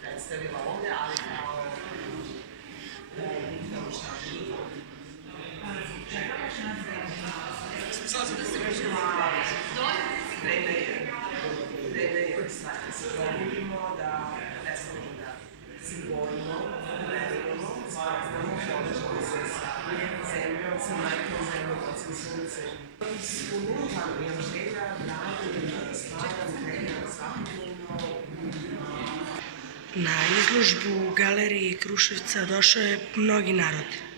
Predstavila ovdje, ali kao vremenje stvari da se probudimo, da prestanemo da se bojimo, da verujemo, spoznamo, povežemo se sa zemljom, sa majkom zemljom, ocem suncem. Unutra imam želja, radim, stvaram, kreiram svakodnevno. Na izložbu u galeriji Kruševca došao je mnogi narod.